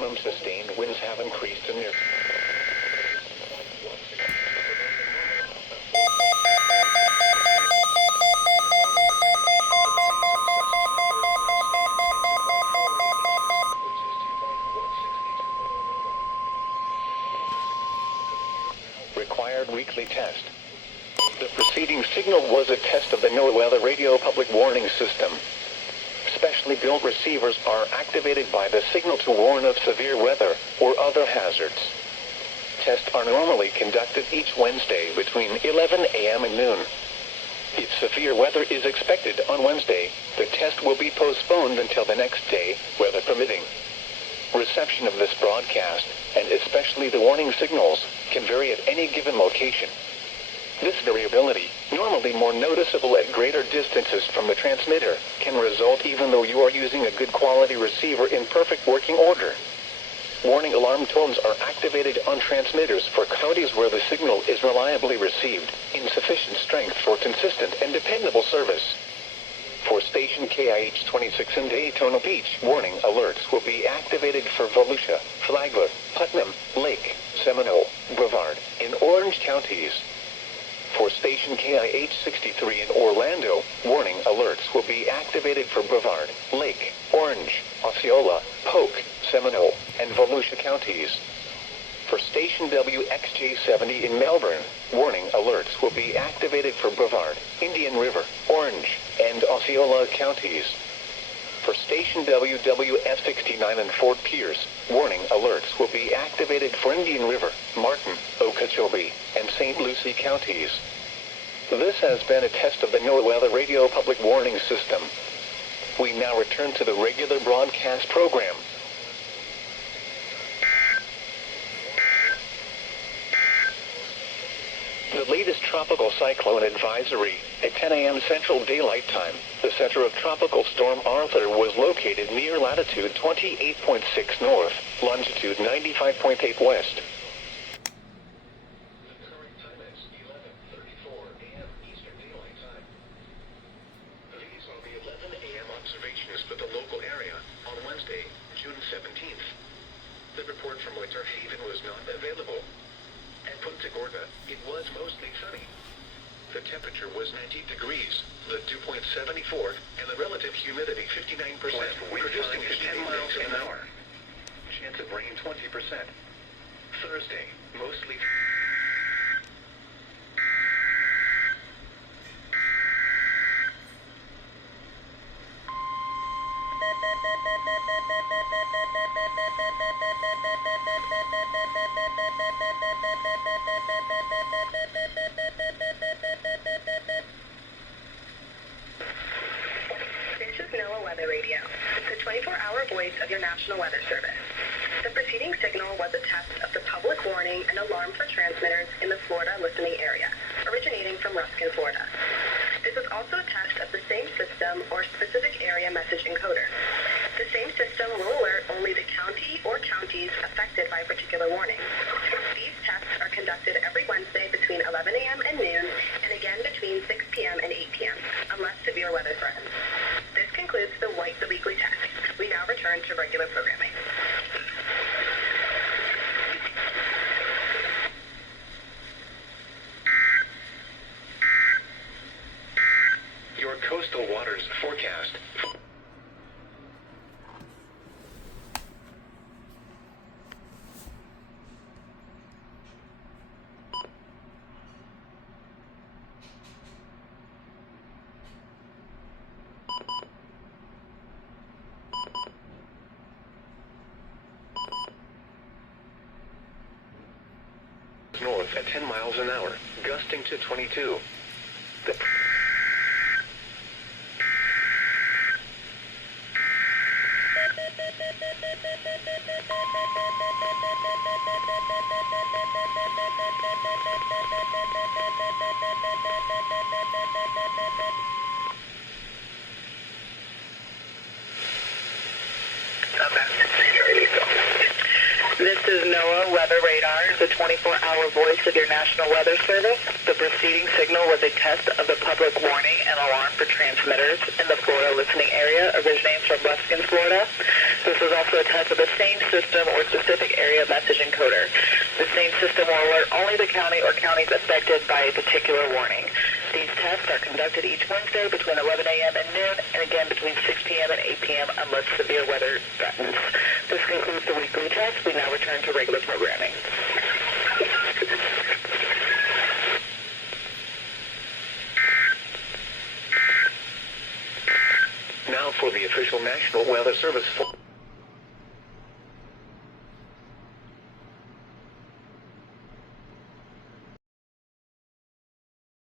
maximum sustained winds have increased to near... Required weekly test. The preceding signal was a test of the NOAA Weather Radio Public Warning System. Specially built receivers are activated by the signal to warn of severe weather or other hazards. Tests are normally conducted each Wednesday between 11 a.m. and noon. If severe weather is expected on Wednesday, the test will be postponed until the next day, weather permitting. Reception of this broadcast, and especially the warning signals, can vary at any given location. This variability, normally more noticeable at greater distances from the transmitter, can result even though you are using a good quality receiver in perfect working order. Warning alarm tones are activated on transmitters for counties where the signal is reliably received, in sufficient strength for consistent and dependable service. For station KIH 26 in Daytona Beach, warning alerts will be activated for Volusia, Flagler, Putnam, Lake, Seminole, Brevard, in Orange counties. For station KIH 63 in Orlando, warning alerts will be activated for Brevard, Lake, Orange, Osceola, Polk, Seminole, and Volusia counties. For station WXJ70 in Melbourne, warning alerts will be activated for Brevard, Indian River, Orange, and Osceola counties. For station WWF69 in Fort Pierce, warning alerts will be activated for Indian River, Martin, Okeechobee, and St. Lucie counties. This has been a test of the NOAA Weather Radio Public Warning System. We now return to the regular broadcast program. The latest tropical cyclone advisory at 10 a.m. Central Daylight Time. The center of Tropical Storm Arthur was located near latitude 28.6 north, longitude 95.8 west. The current time is 11:34 a.m. Eastern Daylight Time. These are the 11 a.m. observations for the local area on Wednesday, June 17th. The report from Winter Haven was not available. At Punta Gorda, it was mostly sunny. The temperature was 90 degrees, the dew point 74, and the relative humidity 59%, producing 10 miles an hour. Chance of rain 20%. Thursday, mostly... of your National Weather Service. The preceding signal was a test of the public warning and alarm for transmitters in the Florida listening area, originating from Ruskin, Florida. This is also a test of the same system or specific area message encoder. The same system will alert only the county or counties affected by a particular warning. These tests are conducted every Wednesday between 11 a.m. and noon, and again between 6 p.m. and 8 p.m., unless severe weather threatens. This concludes the weekly test. We now return to regular programming. Your coastal waters forecast. North at 10 miles an hour, gusting to 22. This is NOAA Weather Radar, the 24-hour voice of your National Weather Service. The preceding signal was a test of the public warning and alarm for transmitters in the Florida listening area originating from Ruskin, Florida. This is also a test of the same system or specific area message encoder. The same system will alert only the county or counties affected by a particular warning. These tests are conducted each Wednesday between 11 a.m. and noon, and again between 6 p.m. and 8 p.m. unless severe weather threatens. This concludes the weekly test. We now return to regular programming. Now for the official National Weather Service.